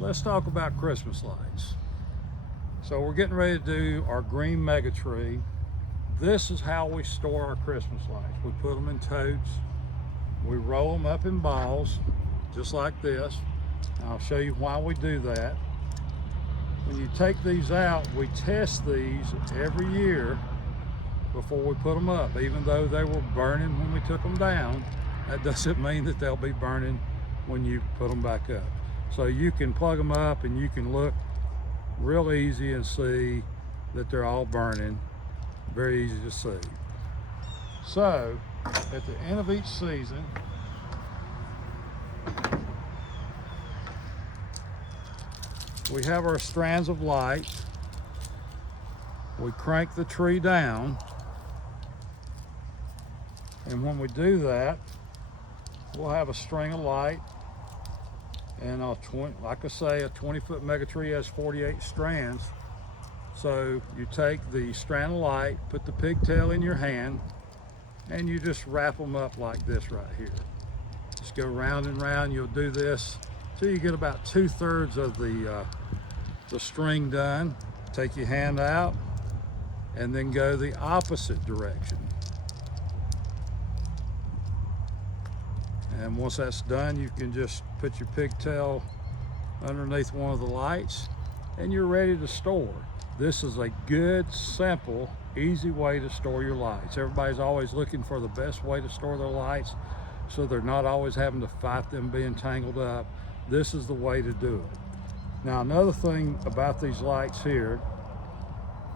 let's talk about Christmas lights. So we're getting ready to do our green mega tree. This is how we store our Christmas lights. We put them in totes. We roll them up in balls, just like this. And I'll show you why we do that. When you take these out, we test these every year before we put them up. Even though they were burning when we took them down, that doesn't mean that they'll be burning when you put them back up. So you can plug them up and you can look real easy and see that they're all burning. Very easy to see. So at the end of each season, we have our strands of light. We crank the tree down, and when we do that, we'll have a string of light. And like I say, a 20-foot mega tree has 48 strands. So you take the strand of light, put the pigtail in your hand, and you just wrap them up like this right here. Just go round and round. You'll do this till you get about 2/3 of the string done. Take your hand out and then go the opposite direction. And once that's done, you can just put your pigtail underneath one of the lights and you're ready to store. This is a good, simple, easy way to store your lights. Everybody's always looking for the best way to store their lights so they're not always having to fight them being tangled up. This is the way to do it. Now, another thing about these lights here,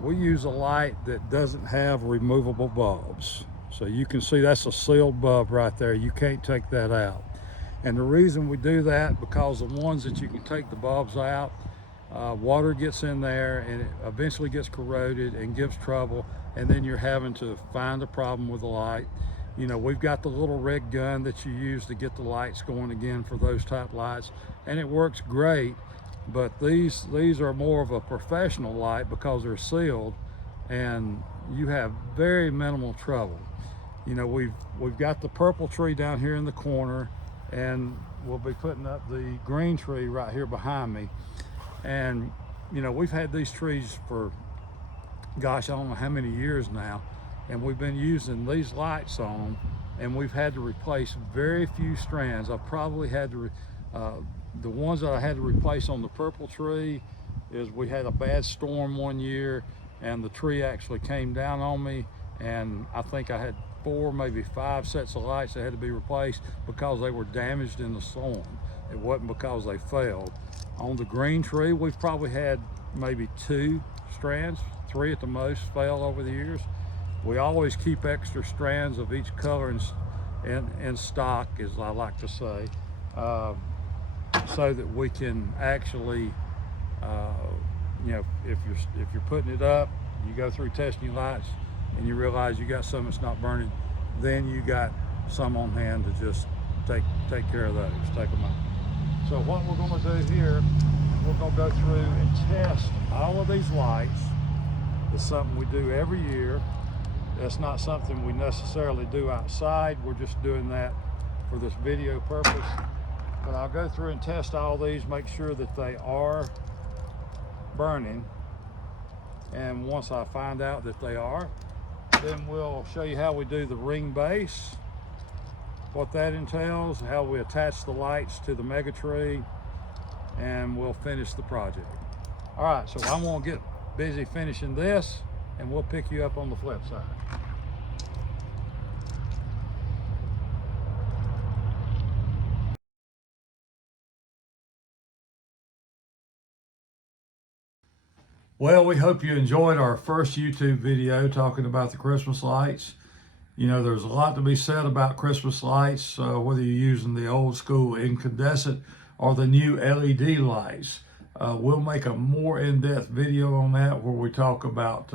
we use a light that doesn't have removable bulbs. So you can see that's a sealed bulb right there. You can't take that out. And the reason we do that, because the ones that you can take the bulbs out, water gets in there and it eventually gets corroded and gives trouble, and then you're having to find a problem with the light. You know, we've got the little red gun that you use to get the lights going again for those type lights, and it works great. But these are more of a professional light because they're sealed, and you have very minimal trouble. You know, we've got the purple tree down here in the corner, and we'll be putting up the green tree right here behind me. And you know, we've had these trees for, gosh, I don't know how many years now, and we've been using these lights on them, and we've had to replace very few strands. I've probably had to the ones that I had to replace on the purple tree is we had a bad storm one year and the tree actually came down on me, and I think I had 4, maybe 5 sets of lights that had to be replaced because they were damaged in the storm. It wasn't because they failed. On the green tree, we've probably had maybe 2 strands, 3 at the most, fail over the years. We always keep extra strands of each color in stock, as I like to say, so that we can actually, you know, if you're putting it up, you go through testing your lights and you realize you got some that's not burning, then you got some on hand to just take care of those, take them out. So what we're going to do here, we're going to go through and test all of these lights. It's something we do every year. That's not something we necessarily do outside. We're just doing that for this video purpose. But I'll go through and test all these, make sure that they are burning. And once I find out that they are, then we'll show you how we do the ring base, what that entails, how we attach the lights to the mega tree, and we'll finish the project. All right, so I'm gonna get busy finishing this, and we'll pick you up on the flip side. Well, we hope you enjoyed our first YouTube video talking about the Christmas lights. You know, there's a lot to be said about Christmas lights, whether you're using the old school incandescent or the new LED lights. We'll make a more in-depth video on that where we talk about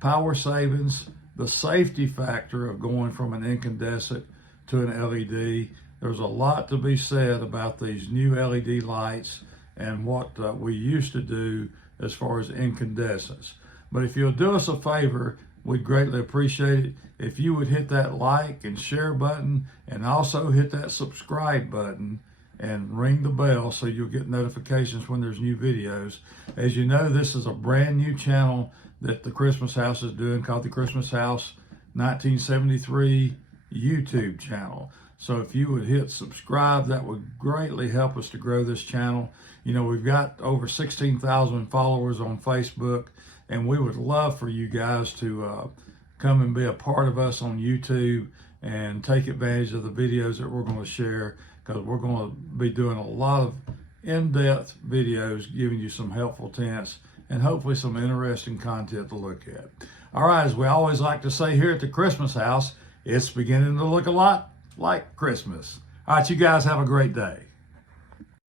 power savings, the safety factor of going from an incandescent to an LED. There's a lot to be said about these new LED lights and what we used to do as far as incandescents. But if you'll do us a favor, we'd greatly appreciate it if you would hit that like and share button and also hit that subscribe button and ring the bell so you'll get notifications when there's new videos. As you know, this is a brand new channel that the Christmas House is doing called the Christmas House 1973 YouTube channel. So if you would hit subscribe, that would greatly help us to grow this channel. You know, we've got over 16,000 followers on Facebook, and we would love for you guys to come and be a part of us on YouTube and take advantage of the videos that we're going to share, because we're going to be doing a lot of in-depth videos giving you some helpful hints and hopefully some interesting content to look at. All right, as we always like to say here at the Christmas House, it's beginning to look a lot like Christmas. All right, you guys have a great day.